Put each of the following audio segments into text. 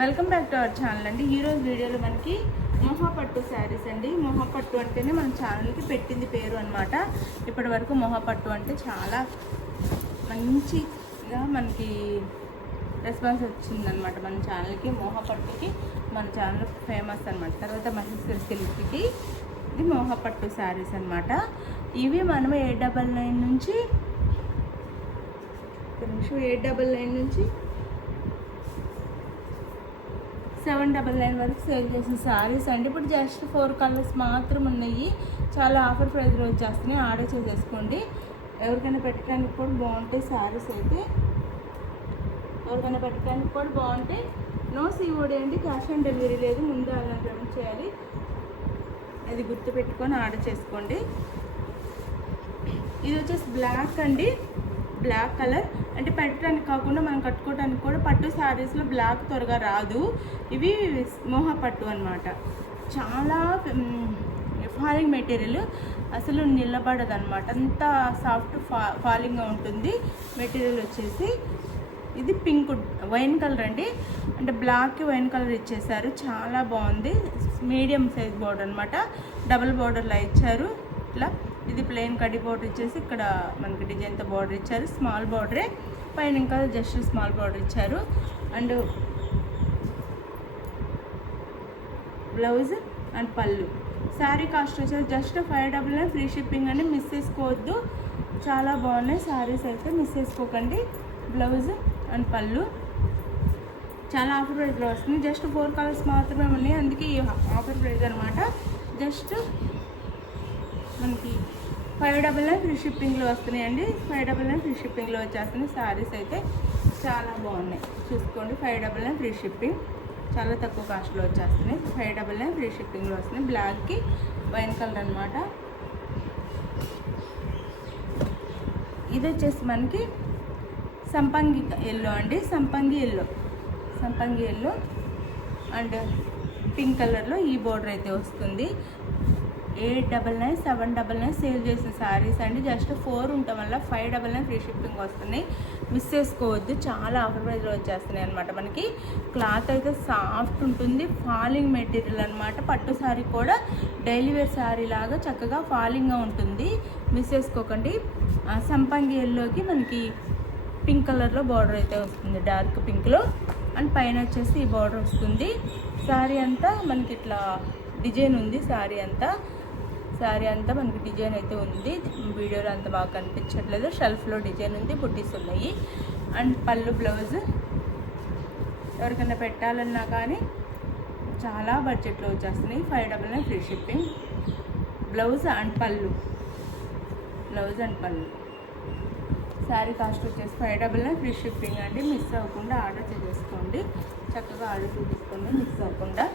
Welcome back to our channel అండి. ఈరోజు వీడియోలో మనకి మొహపట్టు శారీస్ అండి. మొహపట్టు అంటేనే మన ఛానల్కి పెట్టింది పేరు అనమాట. ఇప్పటి వరకు మొహపట్టు అంటే చాలా మంచిగా మనకి రెస్పాన్స్ వచ్చిందనమాట. మన ఛానల్కి మొహపట్టుకి మన ఛానల్ ఫేమస్ అనమాట. తర్వాత మహేశ్వరి సిల్క్కి ఇది మొహపట్టు శారీస్ అనమాట. ఇవి మనం 899 నుంచి 799 వరకు సేల్ చేసిన శారీస్ అండి. ఇప్పుడు జస్ట్ 4 కలర్స్ మాత్రం ఉన్నాయి. చాలా ఆఫర్ ప్రైస్లో వచ్చేస్తున్నాయి. ఆర్డర్ చేసేసుకోండి. ఎవరికైనా పెట్టడానికి కూడా బాగుంటాయి శారీస్ అయితే. ఎవరికైనా పెట్టడానికి కూడా బాగుంటాయి. నో COD అండి, క్యాష్ ఆన్ డెలివరీ లేదు. ముందు ఆన్లైన్ పేమెంట్ చేయాలి. అది గుర్తుపెట్టుకొని ఆర్డర్ చేసుకోండి. ఇది వచ్చేసి బ్లాక్ అండి. బ్లాక్ కలర్ అంటే పెట్టడానికి కాకుండా మనం కట్టుకోవడానికి కూడా పట్టు శారీస్లో బ్లాక్ త్వరగా రాదు. ఇవి మొహపట్టు అనమాట. చాలా ఫాలింగ్ మెటీరియల్, అసలు నిలబడదు అనమాట. అంత సాఫ్ట్ ఫాలింగ్గా ఉంటుంది మెటీరియల్ వచ్చేసి. ఇది పింక్ వైన్ కలర్ అండి. అంటే బ్లాక్కి వైన్ కలర్ ఇచ్చేసారు. చాలా బాగుంది. మీడియం సైజ్ బార్డర్ అనమాట. డబుల్ బార్డర్లా ఇచ్చారు ఇట్లా. ఇది ప్లెయిన్ కడ్డీ బార్డర్ ఇచ్చేసి ఇక్కడ మనకి డిజైన్తో బార్డర్ ఇచ్చారు. స్మాల్ బార్డరే, పైన ఇంకా జస్ట్ స్మాల్ బార్డర్ ఇచ్చారు. అండ్ బ్లౌజ్ అండ్ పళ్ళు. శారీ కాస్ట్ వచ్చేసి జస్ట్ 599 ఫ్రీ షిప్పింగ్ అని. మిస్ చేసుకోవద్దు. చాలా బాగున్నాయి శారీస్ అయితే, మిస్ చేసుకోకండి. బ్లౌజ్ అండ్ పళ్ళు చాలా ఆఫర్ ప్రైస్లో వస్తుంది. జస్ట్ 4 కలర్స్ మాత్రమే ఉన్నాయి, అందుకే ఈ ఆఫర్ ప్రైస్ అనమాట. జస్ట్ మనకి 599 ఫ్రీ షిప్పింగ్లో వస్తున్నాయండి. 599 ఫ్రీ షిప్పింగ్లో వచ్చేస్తున్నాయి. శారీస్ అయితే చాలా బాగున్నాయి, చూసుకోండి. 599 ఫ్రీ షిప్పింగ్, చాలా తక్కువ కాస్ట్లో వచ్చేస్తున్నాయి. 599 ఫ్రీ షిప్పింగ్లో వస్తున్నాయి. బ్లాక్కి వైన్ కలర్ అనమాట. ఇది వచ్చేసి మనకి సంపంగి ఎల్లో అండి. సంపంగి ఎల్లో అండ్ పింక్ కలర్లో ఈ బోర్డర్ అయితే వస్తుంది. 899 799 సేల్ చేసిన శారీస్ అండి. జస్ట్ 4 ఉండటం వల్ల 599 ఫ్రీ షిప్పింగ్ వస్తున్నాయి. మిస్ చేసుకోవద్దు. చాలా ఆఫర్ ప్రైస్లో వచ్చేస్తున్నాయి అనమాట. మనకి క్లాత్ అయితే సాఫ్ట్ ఉంటుంది, ఫాలింగ్ మెటీరియల్ అనమాట. పట్టు శారీ కూడా డైలీ వేర్ శారీ లాగా చక్కగా ఫాలింగ్గా ఉంటుంది. మిస్ చేసుకోకండి. సంపంగి ఎల్లోకి మనకి పింక్ కలర్లో బార్డర్ అయితే వస్తుంది, డార్క్ పింక్లో. అండ్ పైన వచ్చేసి ఈ బార్డర్ వస్తుంది. శారీ అంతా మనకి ఇట్లా డిజైన్ ఉంది. శారీ అంతా మనకి డిజైన్ అయితే ఉంది. వీడియోలో అంత బాగా కనిపించట్లేదు. షెల్ఫ్లో డిజైన్ ఉంది, బుట్టీస్ ఉన్నాయి. అండ్ పళ్ళు బ్లౌజ్ ఎవరికైనా పెట్టాలన్నా కానీ చాలా బడ్జెట్లో వచ్చేస్తున్నాయి. 599 ఫ్రీ షిప్పింగ్. బ్లౌజ్ అండ్ పళ్ళు శారీ కాస్ట్ వచ్చేసి 599 ఫ్రీ షిప్పింగ్ అండి. మిస్ అవ్వకుండా ఆర్డర్ చేసేసుకోండి. చక్కగా ఆర్డర్ చూపించుకోండి, మిస్ అవ్వకుండా.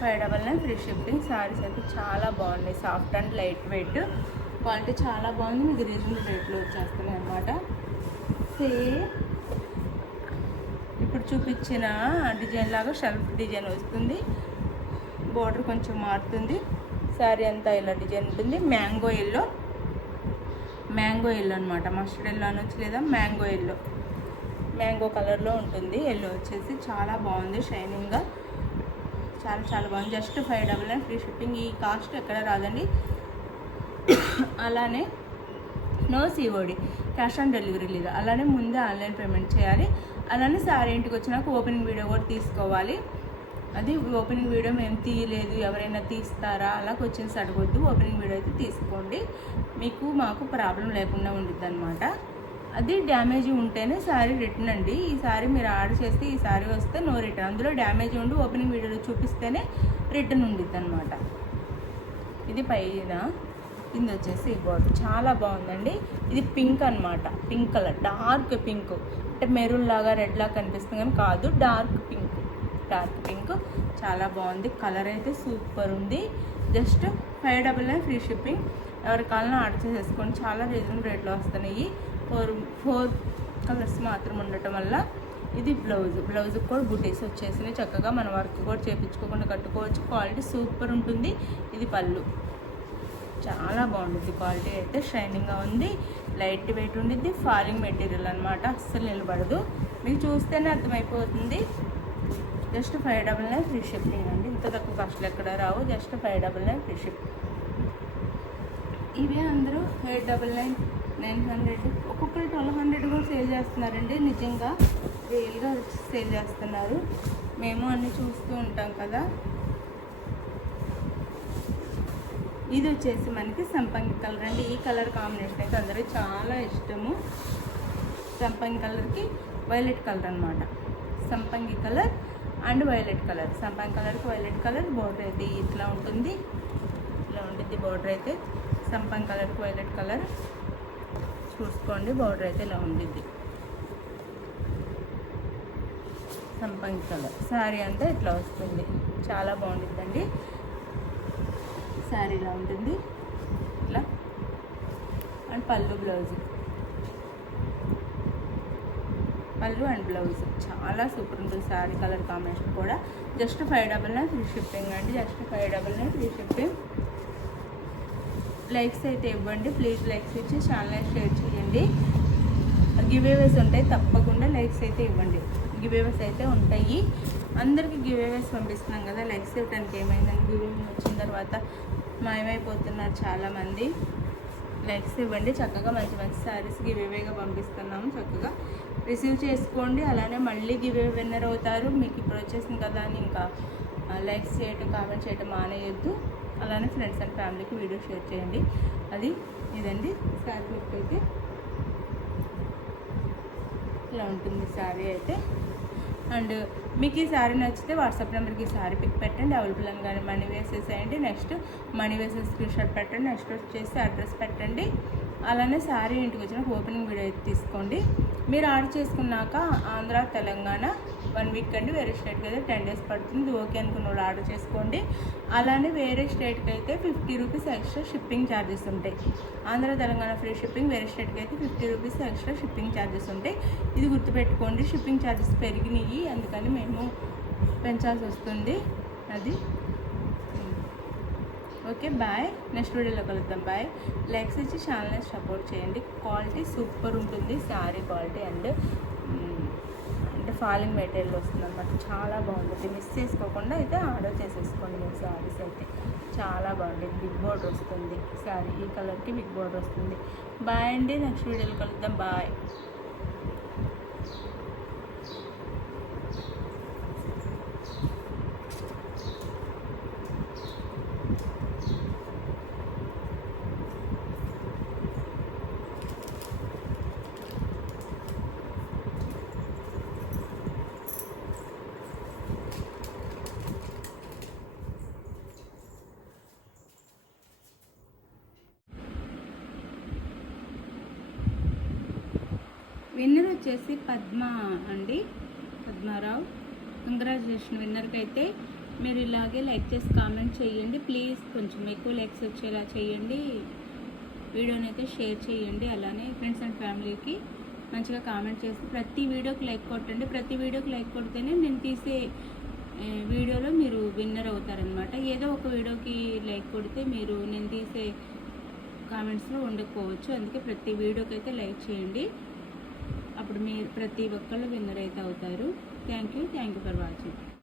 599 ఫ్రీ షిప్పింగ్. శారీస్ అయితే చాలా బాగున్నాయి. Soft and light weight, quality చాలా బాగుంది. మీకు రీజనబుల్ రేట్లో వచ్చేస్తున్నాయి అనమాట. సేమ్ ఇప్పుడు చూపించిన డిజైన్ లాగా షెల్ఫ్ డిజైన్ వస్తుంది. బోర్డర్ కొంచెం మారుతుంది. శారీ అంతా ఇలా డిజైన్ ఉంటుంది. మ్యాంగో ఎల్లో అనమాట. మస్టర్డ్ ఎల్లో అనొచ్చు, లేదా మ్యాంగో కలర్లో ఉంటుంది. ఎల్లో వచ్చేసి చాలా బాగుంది, షైనింగ్గా. చాలా బాగుంది. Just 599 free shipping. ఈ కాస్ట్ ఎక్కడ రాదండి. అలానే no COD, cash on delivery లేదు. అలానే ముందే ఆన్లైన్ పేమెంట్ చేయాలి. అలానే శారీ ఇంటికి వచ్చినాక ఓపెనింగ్ వీడియో కూడా తీసుకోవాలి. అది ఓపెనింగ్ వీడియో మేము తీయలేదు, ఎవరైనా తీస్తారా అలా క్వశ్చన్స్ అడగొద్దు. ఓపెనింగ్ వీడియో అయితే తీసుకోండి. మాకు ప్రాబ్లం లేకుండా ఉంటుంది అనమాట. అది డ్యామేజ్ ఉంటేనే శారీ రిటర్న్ అండి. ఈ శారీ మీరు ఆర్డర్ చేస్తే ఈ శారీ వస్తే నో రిటర్న్. అందులో డ్యామేజ్ ఉండి ఓపెనింగ్ వీడియోలో చూపిస్తేనే రిటర్న్ ఉండిద్ది అనమాట. ఇది పైన కింద వచ్చేసి ఈ బార్డర్ చాలా బాగుందండి. ఇది పింక్ అనమాట. Pink colour, dark pink. అంటే మెరూన్ లాగా రెడ్ లాగా కనిపిస్తుంది కానీ కాదు, డార్క్ పింక్. చాలా బాగుంది. కలర్ అయితే సూపర్ ఉంది. Just 599 free shipping. ఎవరి కావాలన్నా ఆర్డర్ చేసేసుకోండి. చాలా రీజనబుల్ రేట్లో వస్తున్నాయి. 4 కలర్స్ మాత్రం ఉండటం వల్ల. ఇది బ్లౌజ్ కూడా బుటీస్ వచ్చేసినాయి. చక్కగా మన వర్క్ కూడా చేయించుకోకుండా కట్టుకోవచ్చు. క్వాలిటీ సూపర్ ఉంటుంది. ఇది పళ్ళు చాలా బాగుంటుంది. క్వాలిటీ అయితే షైనింగ్గా ఉంది, లైట్ వెయిట్ ఉండిద్ది. ఫాలింగ్ మెటీరియల్ అనమాట, అస్సలు నిలబడదు. మీకు చూస్తేనే అర్థమైపోతుంది. జస్ట్ 599 ఫ్రీ షిప్పింగ్ అండి. ఇంత తక్కువ కాస్ట్లు ఎక్కడ రావు. Just 599 free ship. ఇవే అందరూ 899, 900, ఒక్కొక్కరు 1200 కూడా సేల్ చేస్తున్నారండి. నిజంగా రియల్గా సేల్ చేస్తున్నారు. మేము అన్నీ చూస్తూ ఉంటాం కదా. ఇది వచ్చేసి మనకి సంపంగి కలర్ అండి. ఈ కలర్ కాంబినేషన్ అయితే అందరికీ చాలా ఇష్టము. సంపంగి కలర్కి వైలెట్ కలర్ అనమాట. సంపంగి కలర్ అండ్ వైలెట్ కలర్. సంపంగి కలర్కి వైలెట్ కలర్. బోర్డర్ అయితే ఇట్లా ఉంటుంది. ఇలా ఉంటుంది బోర్డర్ అయితే. సంపంగి కలర్కి వైలెట్ కలర్ చూసుకోండి. బోర్డర్ అయితే ఇలా ఉంటుంది. సంపంగి కలర్ శారీ అంతా ఇట్లా వస్తుంది. చాలా బాగుంటుందండి. శారీ ఇలా ఉంటుంది ఇట్లా. అండ్ పళ్ళు అండ్ బ్లౌజ్ చాలా సూపర్ ఉంటుంది. శారీ కలర్ కాంబినేషన్ కూడా. జస్ట్ 599 ఫ్రీ షిప్పింగ్ అండి. Just 599 free shipping. లైక్స్ అయితే ఇవ్వండి ప్లీజ్. లైక్స్ ఇచ్చి ఛానల్ షేర్ చేయండి. గివేవేస్ ఉంటాయి, తప్పకుండా లైక్స్ అయితే ఇవ్వండి. గివేవేస్ అయితే ఉంటాయి. అందరికీ గివేవేస్ పంపిస్తున్నాం కదా. లైక్స్ ఇవ్వడానికి ఏమైందని గివేవే వచ్చిన తర్వాత మాయమైపోతున్నారు చాలామంది. లైక్స్ ఇవ్వండి. చక్కగా మంచి మంచి శారీస్ గివేవేగా పంపిస్తున్నాము. చక్కగా రిసీవ్ చేసుకోండి. అలానే మళ్ళీ గివేవే విన్నర్ అవుతారు. మీకు ఇప్పుడు వచ్చేసింది కదా అని ఇంకా లైక్స్ చేయటం, కామెంట్ చేయటం మానేయొద్దు. అలానే ఫ్రెండ్స్ అండ్ ఫ్యామిలీకి వీడియో షేర్ చేయండి. అది ఇదండి శారీ లుక్ అయితే ఇలా ఉంటుంది శారీ అయితే. అండ్ మీకు ఈ శారీ నచ్చితే వాట్సాప్ నెంబర్కి ఈ శారీ పిక్ పెట్టండి. అవైలబుల్ అనగానే మనీ వేసేసేయండి. నెక్స్ట్ మనీ వేసేసి స్క్రీన్ షాట్ పెట్టండి. నెక్స్ట్ వచ్చేసి అడ్రస్ పెట్టండి. అలానే శారీ ఇంటికి వచ్చిన ఓపెనింగ్ వీడియో అయితే తీసుకోండి. మీరు ఆర్డర్ చేసుకున్నాక ఆంధ్ర, తెలంగాణ 1 వీక్ అండి. వేరే స్టేట్కి అయితే 10 డేస్ పడుతుంది. ఓకే అనుకున్న వాళ్ళు ఆర్డర్ చేసుకోండి. అలానే వేరే స్టేట్కి అయితే 50 రూపీస్ ఎక్స్ట్రా షిప్పింగ్ ఛార్జెస్ ఉంటాయి. Andhra, Telangana free shipping. వేరే స్టేట్కి అయితే 50 రూపీస్ ఎక్స్ట్రా షిప్పింగ్ ఛార్జెస్ ఉంటాయి. ఇది గుర్తుపెట్టుకోండి. షిప్పింగ్ ఛార్జెస్ పెరిగినాయి, అందుకని మేము పెంచాల్సి వస్తుంది. అది ఓకే. బాయ్. నెక్స్ట్ వీడియోలో కలుద్దాం. బాయ్. లైక్స్ ఇచ్చి ఛానల్ని సపోర్ట్ చేయండి. క్వాలిటీ సూపర్ ఉంటుంది. Sari quality and falling material వస్తుంది అనమాట. చాలా బాగుంటుంది. మిస్ చేసుకోకుండా అయితే ఆర్డర్ చేసేసుకోండి. మీరు శారీస్ అయితే చాలా బాగుంటుంది. బిగ్ బోర్డర్ వస్తుంది శారీ. ఈ కలర్కి బిగ్ బోర్డర్ వస్తుంది. బాయ్ అండి. నెక్స్ట్ వీడియోలో కలుద్దాం. బాయ్. విన్నర్ వచ్చేసి పద్మ అండి, పద్మారావు. కంగ్రాచులేషన్ విన్నర్కి అయితే. మీరు ఇలాగే లైక్ చేసి కామెంట్ చేయండి ప్లీజ్. కొంచెం ఎక్కువ లైక్స్ వచ్చేలా చేయండి. వీడియోని అయితే షేర్ చేయండి. అలానే ఫ్రెండ్స్ అండ్ ఫ్యామిలీకి మంచిగా కామెంట్ చేసి ప్రతి వీడియోకి లైక్ కొట్టండి. ప్రతి వీడియోకి లైక్ కొడితేనే నేను తీసే వీడియోలో మీరు విన్నర్ అవుతారనమాట. ఏదో ఒక వీడియోకి లైక్ కొడితే మీరు నేను తీసే కామెంట్స్లో ఉండకపోవచ్చు. అందుకే ప్రతి వీడియోకి అయితే లైక్ చేయండి. అప్పుడు మీరు ప్రతి ఒక్కళ్ళు విన్నర్ అయితే అవుతారు. Thank you for watching.